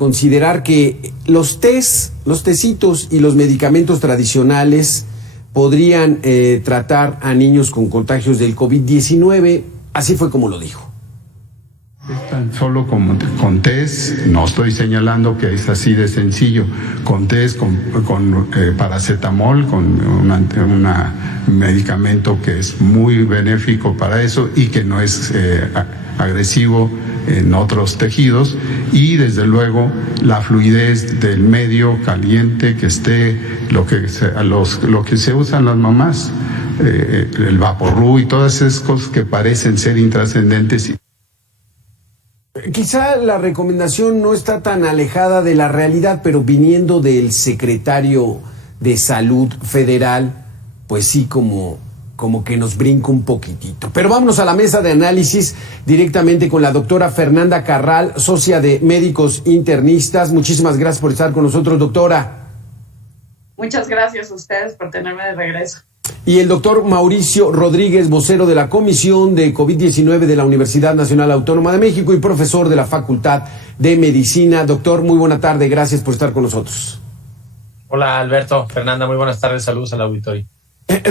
considerar que los tecitos y los medicamentos tradicionales podrían tratar a niños con contagios del COVID-19. Así fue como lo dijo. Es tan solo con test, no estoy señalando que es así de sencillo, con test, con paracetamol, con un medicamento que es muy benéfico para eso y que no es agresivo en otros tejidos, y desde luego la fluidez del medio caliente que esté, lo que se usan las mamás, el Vaporru y todas esas cosas que parecen ser intrascendentes. Quizá la recomendación no está tan alejada de la realidad, pero viniendo del secretario de Salud Federal, pues sí, como que nos brinca un poquitito. Pero vámonos a la mesa de análisis directamente con la doctora Fernanda Carral, socia de Médicos Internistas. Muchísimas gracias por estar con nosotros, doctora. Muchas gracias a ustedes por tenerme de regreso. Y el doctor Mauricio Rodríguez, vocero de la Comisión de COVID-19 de la Universidad Nacional Autónoma de México y profesor de la Facultad de Medicina. Doctor, muy buena tarde, gracias por estar con nosotros. Hola Alberto, Fernanda, muy buenas tardes, saludos al auditorio.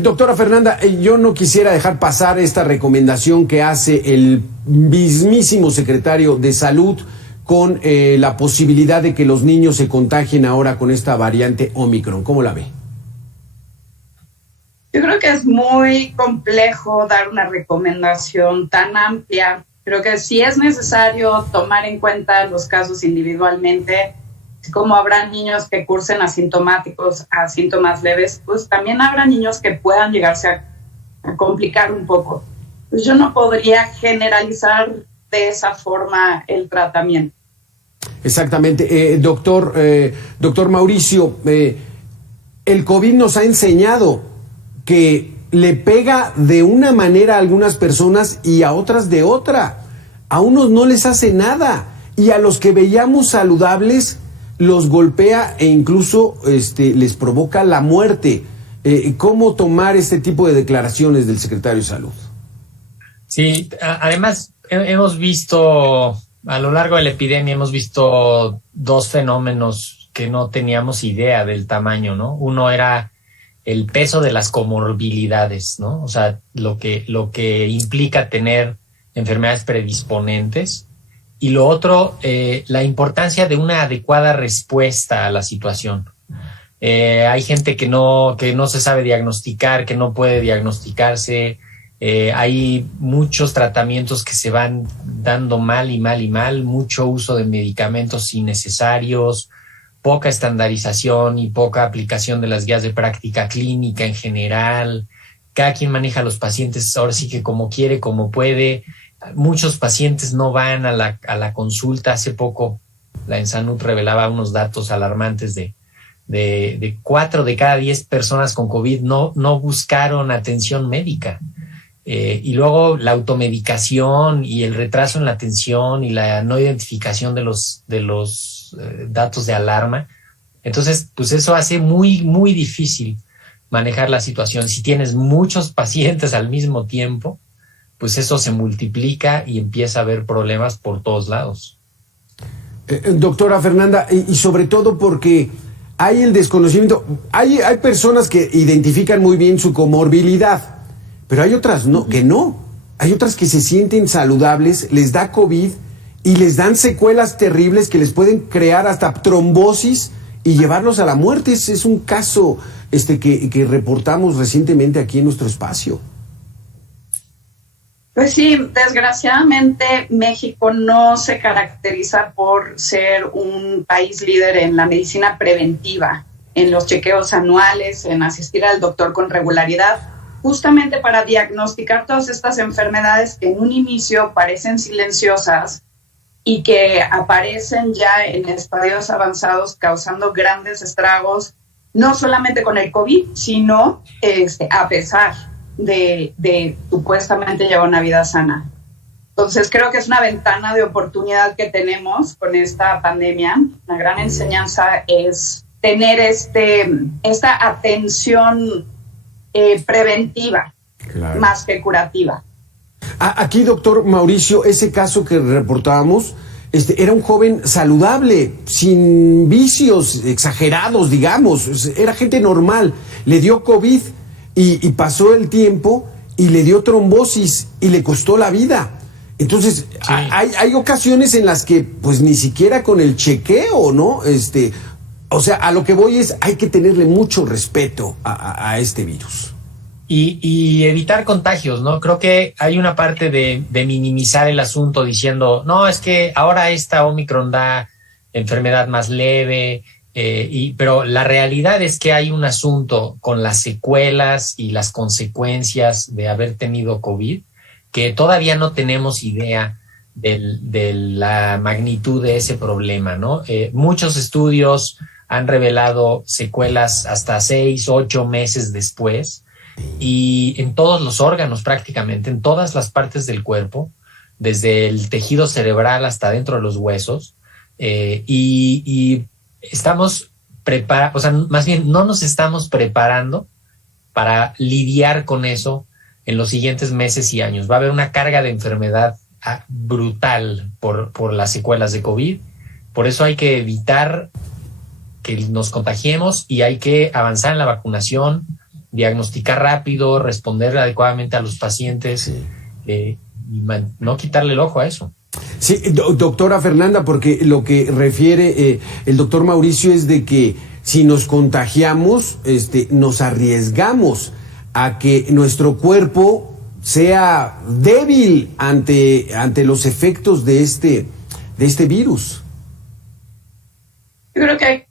Doctora Fernanda, yo no quisiera dejar pasar esta recomendación que hace el mismísimo secretario de Salud con la posibilidad de que los niños se contagien ahora con esta variante Omicron. ¿Cómo la ve? Yo creo que es muy complejo dar una recomendación tan amplia. Creo que sí es necesario tomar en cuenta los casos individualmente, como habrá niños que cursen asintomáticos a síntomas leves, pues también habrá niños que puedan llegarse a complicar un poco. Pues yo no podría generalizar de esa forma el tratamiento. Exactamente. Doctor Mauricio, el COVID nos ha enseñado que le pega de una manera a algunas personas y a otras de otra. A unos no les hace nada y a los que veíamos saludables los golpea e incluso les provoca la muerte. ¿Cómo tomar este tipo de declaraciones del secretario de Salud? Sí, además hemos visto, a lo largo de la epidemia, hemos visto dos fenómenos que no teníamos idea del tamaño, ¿no? Uno era el peso de las comorbilidades, ¿no? O sea, lo que implica tener enfermedades predisponentes. Y lo otro, la importancia de una adecuada respuesta a la situación. Hay gente que no se sabe diagnosticar, que no puede diagnosticarse. Hay muchos tratamientos que se van dando mal, mucho uso de medicamentos innecesarios, poca estandarización y poca aplicación de las guías de práctica clínica en general. Cada quien maneja a los pacientes ahora sí que como quiere, como puede. Muchos pacientes no van a la consulta. Hace poco la ENSANUD revelaba unos datos alarmantes de 4 de cada 10 personas con COVID no buscaron atención médica. Y luego la automedicación y el retraso en la atención y la no identificación de los datos de alarma. Entonces, pues eso hace muy, muy difícil manejar la situación. Si tienes muchos pacientes al mismo tiempo, pues eso se multiplica y empieza a haber problemas por todos lados. Doctora Fernanda, y sobre todo porque hay el desconocimiento. Hay personas que identifican muy bien su comorbilidad, pero hay otras que no. Hay otras que se sienten saludables, les da COVID y les dan secuelas terribles que les pueden crear hasta trombosis y llevarlos a la muerte. Es un caso que reportamos recientemente aquí en nuestro espacio. Pues sí, desgraciadamente México no se caracteriza por ser un país líder en la medicina preventiva, en los chequeos anuales, en asistir al doctor con regularidad, justamente para diagnosticar todas estas enfermedades que en un inicio parecen silenciosas y que aparecen ya en estadios avanzados causando grandes estragos, no solamente con el COVID, sino a pesar de supuestamente llevar una vida sana. Entonces creo que es una ventana de oportunidad que tenemos con esta pandemia. La gran enseñanza es tener esta atención preventiva, claro, más que curativa. Aquí, doctor Mauricio, ese caso que reportábamos era un joven saludable, sin vicios exagerados, digamos, era gente normal. Le dio COVID y pasó el tiempo y le dio trombosis y le costó la vida. Entonces, sí, hay ocasiones en las que, pues, ni siquiera con el chequeo, ¿no? O sea, a lo que voy es, hay que tenerle mucho respeto a este virus. Y evitar contagios, ¿no? Creo que hay una parte de minimizar el asunto diciendo, no, es que ahora esta Omicron da enfermedad más leve, pero la realidad es que hay un asunto con las secuelas y las consecuencias de haber tenido COVID, que todavía no tenemos idea de la magnitud de ese problema, ¿no? Muchos estudios han revelado secuelas hasta 6, 8 meses después, y en todos los órganos prácticamente, en todas las partes del cuerpo, desde el tejido cerebral hasta dentro de los huesos, y estamos preparados, o sea, más bien no nos estamos preparando para lidiar con eso en los siguientes meses y años. Va a haber una carga de enfermedad brutal por las secuelas de COVID. Por eso hay que evitar que nos contagiemos y hay que avanzar en la vacunación, diagnosticar rápido, responder adecuadamente a los pacientes, y no quitarle el ojo a eso. Sí, doctora Fernanda, porque lo que refiere el doctor Mauricio es de que si nos contagiamos, nos arriesgamos a que nuestro cuerpo sea débil ante los efectos de este virus. Yo creo que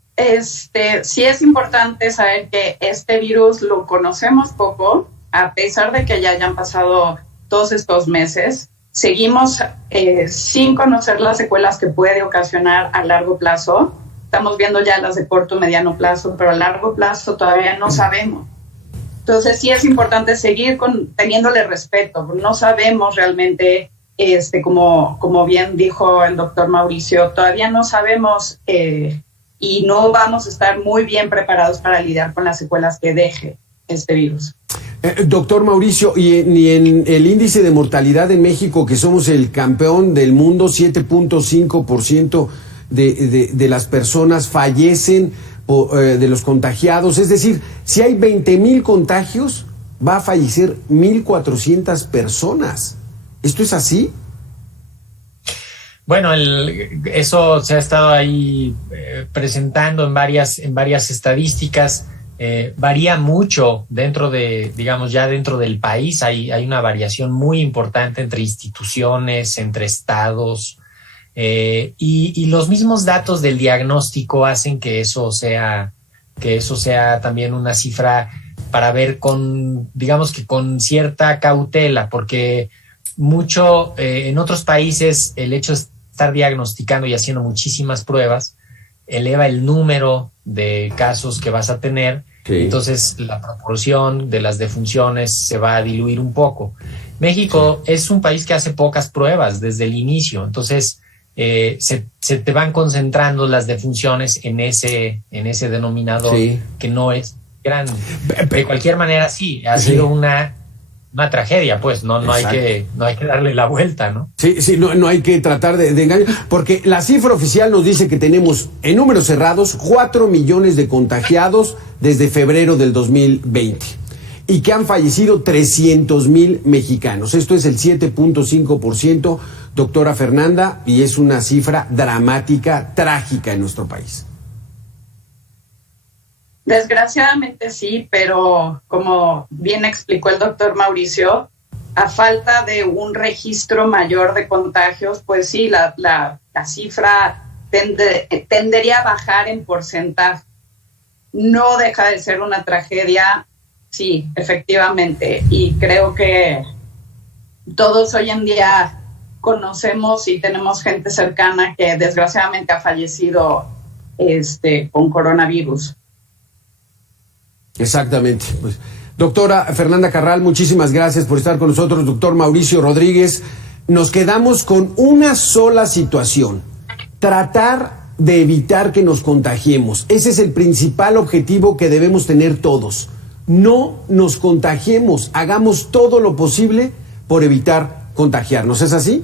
sí es importante saber que este virus lo conocemos poco, a pesar de que ya hayan pasado todos estos meses. Seguimos sin conocer las secuelas que puede ocasionar a largo plazo. Estamos viendo ya las de corto, mediano plazo, pero a largo plazo todavía no sabemos. Entonces sí es importante seguir teniéndole respeto. No sabemos realmente, como bien dijo el doctor Mauricio, todavía no sabemos y no vamos a estar muy bien preparados para lidiar con las secuelas que deje este virus. Doctor Mauricio, y en el índice de mortalidad en México, que somos el campeón del mundo, 7.5% de las personas fallecen de los contagiados. Es decir, si hay 20,000 contagios, va a fallecer 1,400 personas. ¿Esto es así? Bueno, eso se ha estado ahí presentando en varias estadísticas. Varía mucho dentro de, digamos, ya dentro del país. Hay una variación muy importante entre instituciones, entre estados, y los mismos datos del diagnóstico hacen que eso sea también una cifra para ver digamos que con cierta cautela, porque en otros países el hecho de estar diagnosticando y haciendo muchísimas pruebas eleva el número de casos que vas a tener. Sí. Entonces la proporción de las defunciones se va a diluir un poco. México es un país que hace pocas pruebas desde el inicio, entonces se te van concentrando las defunciones en ese denominador, sí, que no es grande. De cualquier manera, sí, ha sido una tragedia, pues, no hay que darle la vuelta, ¿no? Sí, no hay que tratar de engañar, porque la cifra oficial nos dice que tenemos, en números cerrados, 4 millones de contagiados desde febrero del 2020 y que han fallecido 300,000 mexicanos. Esto es el 7.5%, doctora Fernanda, y es una cifra dramática, trágica en nuestro país. Desgraciadamente sí, pero como bien explicó el doctor Mauricio, a falta de un registro mayor de contagios, pues sí, la cifra tendería a bajar en porcentaje. No deja de ser una tragedia, sí, efectivamente, y creo que todos hoy en día conocemos y tenemos gente cercana que desgraciadamente ha fallecido con coronavirus. Exactamente. Pues, doctora Fernanda Carral, muchísimas gracias por estar con nosotros. Doctor Mauricio Rodríguez, nos quedamos con una sola situación: tratar de evitar que nos contagiemos. Ese es el principal objetivo que debemos tener todos. No nos contagiemos, hagamos todo lo posible por evitar contagiarnos. ¿Es así?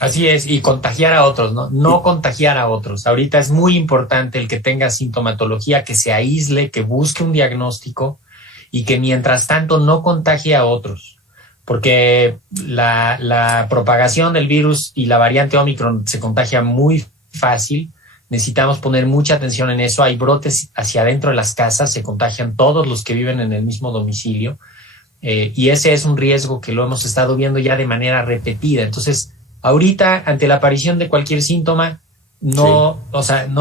Así es, y contagiar a otros, ¿no? No contagiar a otros. Ahorita es muy importante el que tenga sintomatología, que se aísle, que busque un diagnóstico y que mientras tanto no contagie a otros. Porque la propagación del virus y la variante Omicron se contagia muy fácil. Necesitamos poner mucha atención en eso. Hay brotes hacia adentro de las casas, se contagian todos los que viven en el mismo domicilio. Y ese es un riesgo que lo hemos estado viendo ya de manera repetida. Entonces, ahorita, ante la aparición de cualquier síntoma, no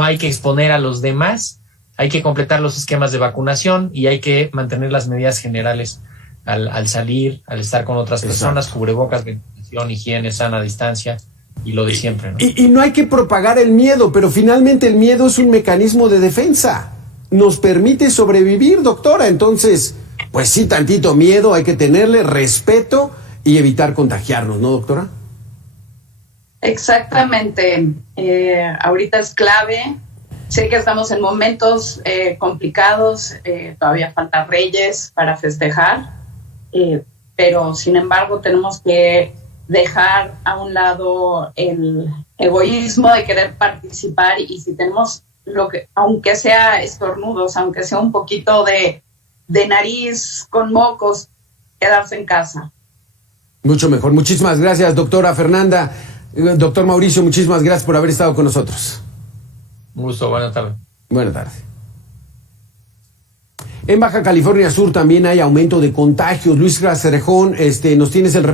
hay que exponer a los demás, hay que completar los esquemas de vacunación y hay que mantener las medidas generales al salir, al estar con otras personas, cubrebocas, ventilación, higiene, sana distancia y lo de siempre, ¿no? Y no hay que propagar el miedo, pero finalmente el miedo es un mecanismo de defensa. Nos permite sobrevivir, doctora. Entonces, pues sí, tantito miedo, hay que tenerle respeto y evitar contagiarnos, ¿no, doctora? Exactamente. Ahorita es clave. Sé que estamos en momentos complicados, todavía falta Reyes para festejar, pero sin embargo tenemos que dejar a un lado el egoísmo de querer participar y si tenemos aunque sea estornudos, aunque sea un poquito de nariz con mocos, quedarse en casa. Mucho mejor. Muchísimas gracias, doctora Fernanda. Doctor Mauricio, muchísimas gracias por haber estado con nosotros. Un gusto, buenas tardes. Buenas tardes. En Baja California Sur también hay aumento de contagios. Luis Cerejón, nos tienes el